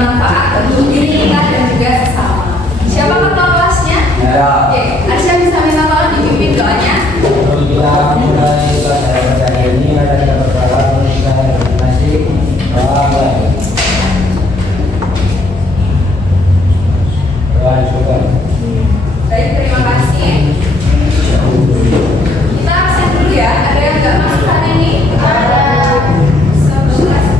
manfaat untuk diri kita dan juga sesama. Siapa ketua kelasnya? Ya. Oke, Arsya bisa minta tolong dipimpin doanya. Kita mulai pelajaran ini ada beberapa tulisan masing bahwa Baik, terima kasih. Kita absen dulu ya. Ada yang nggak masuk hari ini? Ada 11.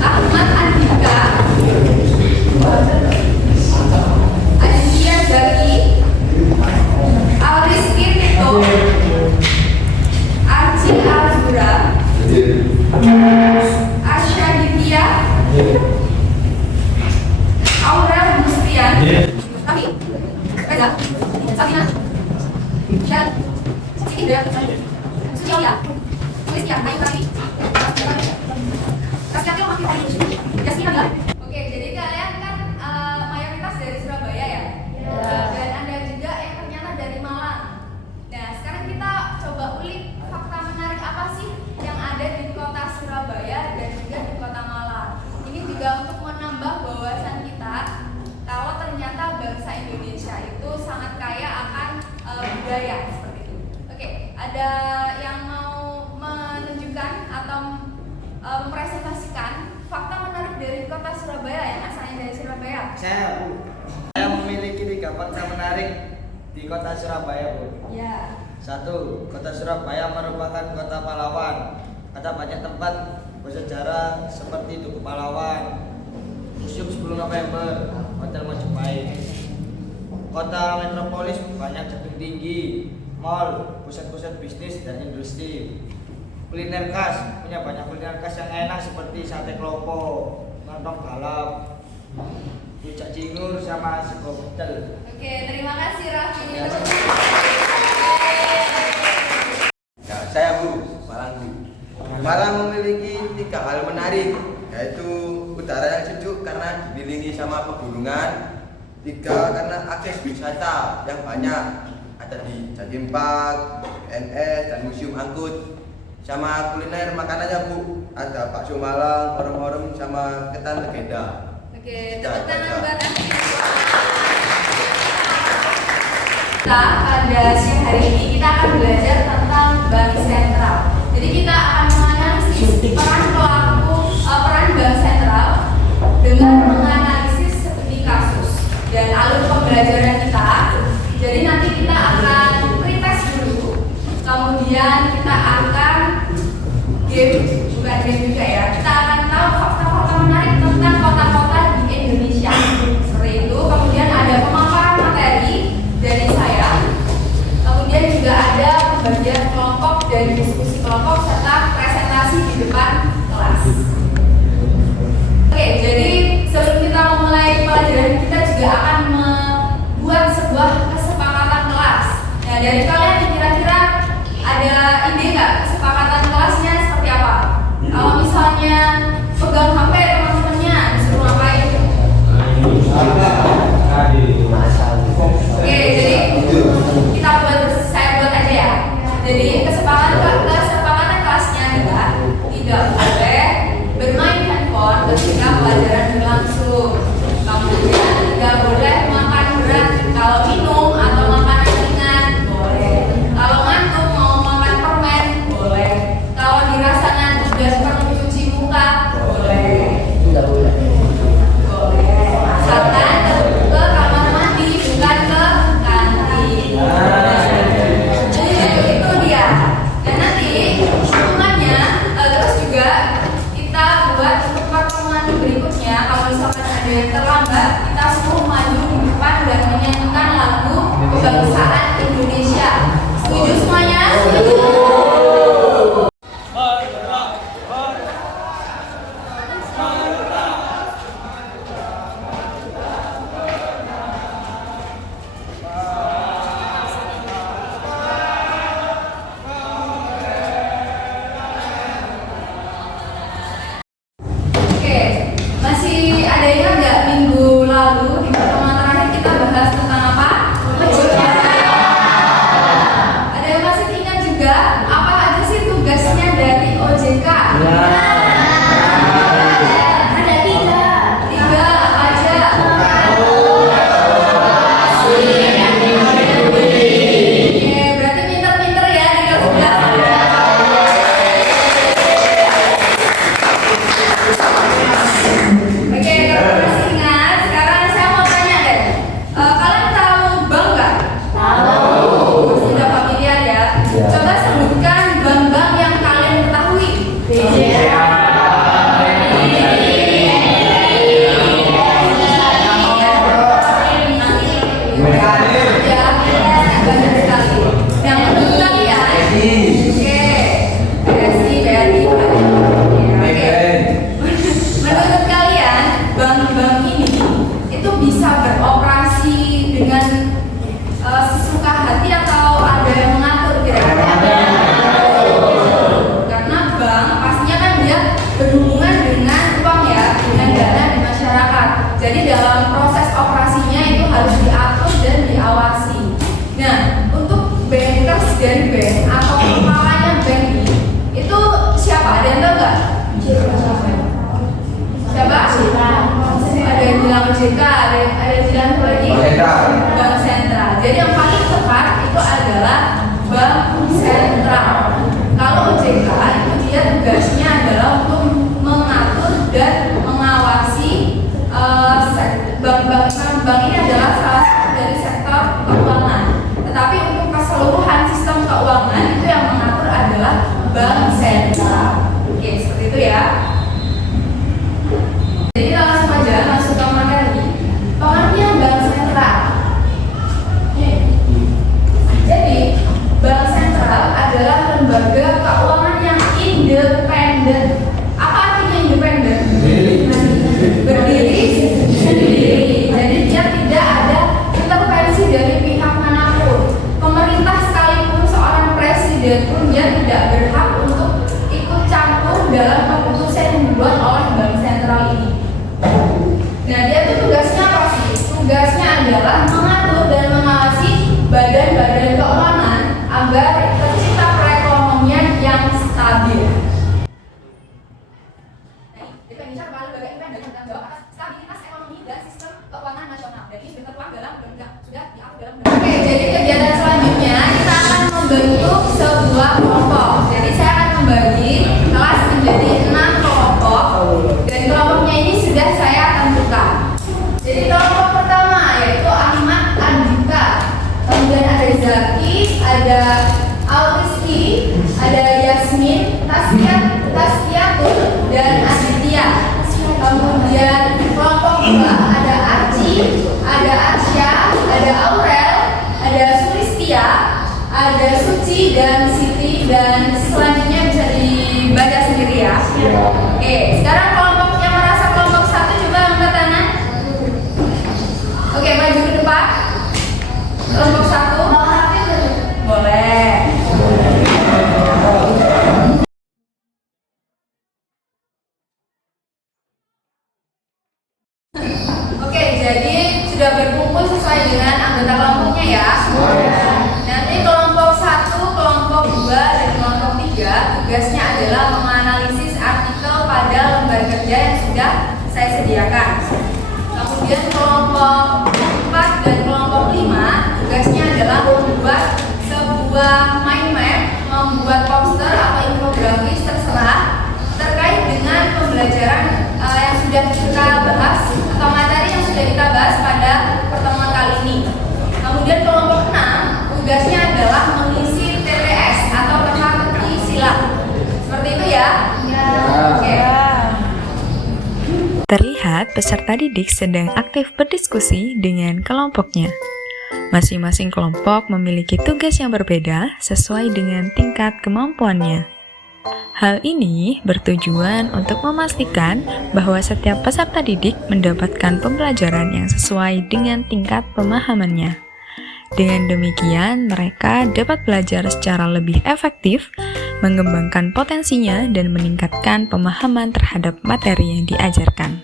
Ahmad Andika, Aditya Zaki, Alrizky Tito, Arci Azura, Asya Ditya, Aurel Mustian, Kami, Reza, Sabina, Syed, Siti Indra, Suyoya, Sulistia, Ayu Kami, Rasyati Rohmati Fahri, Yasmin Nabila. Oke, jadi kalian kan mayoritas dari Surabaya ya? Dan ada juga yang ternyata dari Malang. Nah, sekarang kita coba ulik fakta menarik apa sih yang ada di kota Surabaya dan juga di kota Malang. Ini juga untuk menambah wawasan kita kalau ternyata bangsa Indonesia itu sangat kaya akan budaya seperti itu. Oke, ada yang mau menunjukkan atau mempresentasikan fakta menarik dari kota Surabaya yang asalnya dari Surabaya? Saya memiliki 3 fakta menarik di kota Surabaya, Bu. Ya. 1. Kota Surabaya merupakan kota pahlawan. Ada banyak tempat bersejarah seperti Tugu Pahlawan, Museum 10 November, Hotel Majapahit. Kota metropolis banyak gedung tinggi, mall, pusat-pusat bisnis dan industri. Kuliner khas, punya banyak kuliner khas yang enak seperti sate klopo, lontong balap, rujak cingur sama sego betel. Oke, terima kasih Raffi. Ya. Ya, saya Bu, Malang Bu. Malang memiliki 3 hal menarik, yaitu udara yang sejuk karena dikelilingi sama pegunungan. 3, karena akses wisata yang banyak, ada di Jantim Park, BNS dan Museum Angkut. Sama kuliner makanannya Bu, ada bakso Malang, orem-orem sama ketan legenda. Oke, tepuk tangan buat Raffi. Kita pada siang hari ini kita akan belajar tentang bank sentral. Jadi kita akan menganalisis peran bank sentral dengan menganalisis studi kasus dan alur pembelajaran kita. Jadi nanti kita akan pretest dulu, kemudian kita akan bukan game juga ya. Kita akan tahu fakta-fakta menarik tentang kota-kota di Indonesia. Seperti itu. Kemudian ada pemaparan materi dari saya. Kemudian juga ada pembagian kelompok dan diskusi kelompok serta presentasi di depan kelas. Oke, jadi sebelum kita memulai pelajaran kita juga akan membuat sebuah kesepakatan kelas. Nah, dari kalian kira-kira ada ide nggak kesepakatan kelasnya seperti apa? Kalau misalnya pegang HP teman-temannya disuruh ngapain? Oke, jadi saya buat aja ya. Jadi kesepakatan kelasnya adalah tidak boleh bermain handphone ketika pelajaran berlangsung. Kemudian tidak boleh makan berat. Kalau minum atau makanan ringan boleh. Kalau ngantuk mau makan permen boleh. Kalau dirasa ngantuk dan perlu cuci muka boleh. Tidak boleh. Boleh. Asalkan ke kamar mandi bukan ke kantin. Jadi itu dia. Dan nanti hitungannya terus juga kita buat untuk pertemuan berikutnya. Kalau misalkan ada yang terlambat, kita suruh maju di depan dan menyanyikan lagu kebangsaan Indonesia. Setuju semuanya? Oke, masih ada yang nggak minggu lalu di pertemuan terakhir kita bahas tentang apa? proses operasinya itu harus diatur dan diawasi. Nah, untuk bankers dari bank atau kepalanya bank ini itu siapa? Ada yang tahu nggak? Siapa? Ada yang bilang OJK, ada yang bilang apa lagi? Bank sentral. Jadi yang paling tepat itu adalah bank sentral. Kalau OJK itu dia tugasnya adalah untuk mengatur dan mengawasi bank ini adalah salah satu dari sektor keuangan. Tetapi untuk keseluruhan sistem keuangan itu yang mengatur adalah bank sentral. Oke, seperti itu ya. Jadi kita langsung aja masuk ke materi. Pengertian bank sentral. Jadi bank sentral adalah lembaga keuangan yang independen. Apa artinya independen? Berdiri sendiri. Jadi dia tidak ada intervensi dari pihak manapun. Pemerintah sekalipun seorang presiden pun dia tidak berhak untuk ikut campur dalam keputusan yang dibuat oleh bank sentral ini. Nah, dia tuh tugasnya apa sih? Tugasnya adalah mengatur dan mengawasi badan-badan keuangan agar tercipta perekonomian yang stabil. Indonesia kepala lembaga independen bertanggung jawab atas stabilitas ekonomi dan sistem keuangan nasional. Dan ini tertuang dalam undang-undang sudah diatur dalam undang-undang. Oke, jadi kegiatan selanjutnya kita akan membentuk sebuah kelompok. Jadi saya akan membagi kelas menjadi 6 kelompok dan kelompoknya ini sudah saya tentukan. Jadi kelompok pertama yaitu Ahmad Andika, kemudian ada Zaki, ada Auriski, ada Yasmin, Taskiatul, dan Aditya. Kemudian kelompok 2 ada Arci, ada Arsya, ada Aurel, ada Sulistia, ada Suci dan Siti, dan selanjutnya bisa dibaca sendiri ya. Oke, sekarang kelompok yang merasa kelompok 1 coba angkat tangan. Oke, maju ke depan. Kelompok 1 boleh. Oke, jadi sudah berkumpul sesuai dengan anggota kelompoknya ya. Nanti kelompok 1, kelompok 2, dan kelompok 3 tugasnya adalah menganalisis artikel pada lembar kerja yang sudah saya sediakan. Kemudian kelompok 4 dan kelompok 5 tugasnya adalah membuat sebuah mind map, membuat poster atau infografis terserah terkait dengan pembelajaran yang sudah kita bahas atau materi yang sudah kita bahas pada pertemuan kali ini. Kemudian kelompok 6 tugasnya adalah mengisi TTS atau teka-teki silang. Seperti itu ya? Oke. Terlihat peserta didik sedang aktif berdiskusi dengan kelompoknya. Masing-masing kelompok memiliki tugas yang berbeda sesuai dengan tingkat kemampuannya. Hal ini bertujuan untuk memastikan bahwa setiap peserta didik mendapatkan pembelajaran yang sesuai dengan tingkat pemahamannya. Dengan demikian, mereka dapat belajar secara lebih efektif, mengembangkan potensinya, dan meningkatkan pemahaman terhadap materi yang diajarkan.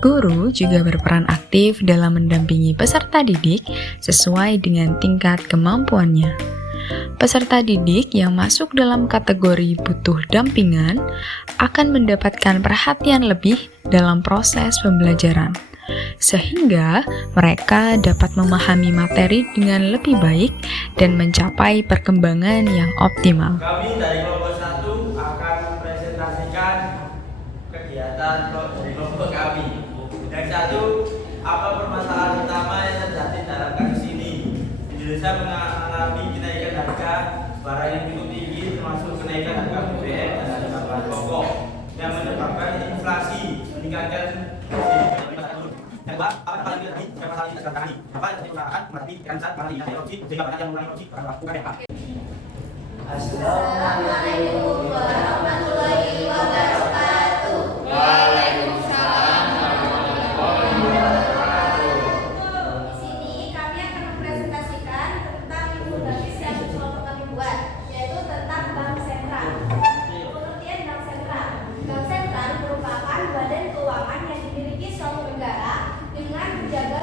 Guru juga berperan aktif dalam mendampingi peserta didik sesuai dengan tingkat kemampuannya. Peserta didik yang masuk dalam kategori butuh dampingan akan mendapatkan perhatian lebih dalam proses pembelajaran, sehingga mereka dapat memahami materi dengan lebih baik dan mencapai perkembangan yang optimal. Kami dari kelompok 1 akan mempresentasikan kegiatan dari kelompok kami. Yang 1, apa permasalahan utama yang terjadi dalam kasus ini? Indonesia mengalami kenaikan harga barang yang cukup tinggi, termasuk kenaikan harga BBM dan harga bahan pokok yang menyebabkan inflasi, meningkatkan yang kedua, apa yang paling terjadi jika masalah ini tidak tertangani? Apa yang terjadi perusahaan menghadapi keransat menghadapi erupsi sehingga banyak yang mengurangi erupsi akan melakukan PHK. Assalamualaikum warahmatullahi wabarakatuh. Waalaikumsalam warahmatullahi wabarakatuh. Di sini kami akan mempresentasikan tentang infografis yang kelompok kami buat, yaitu tentang bank sentral. Pengertian bank sentral. Bank sentral merupakan badan keuangan yang dimiliki suatu negara dengan menjaga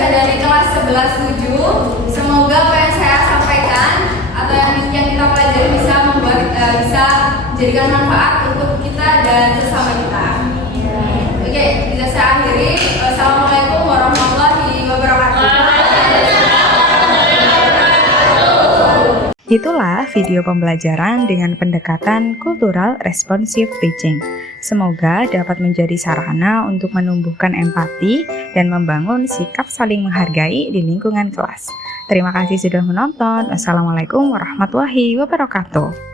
berasal dari kelas 11-7. Semoga apa yang saya sampaikan atau yang kita pelajari bisa bisa menjadikan manfaat untuk kita dan sesama kita. Oke, bisa saya akhiri. Assalamualaikum warahmatullahi wabarakatuh. Itulah video pembelajaran dengan pendekatan Cultural Responsive Teaching. Semoga dapat menjadi sarana untuk menumbuhkan empati dan membangun sikap saling menghargai di lingkungan kelas. Terima kasih sudah menonton. Wassalamualaikum warahmatullahi wabarakatuh.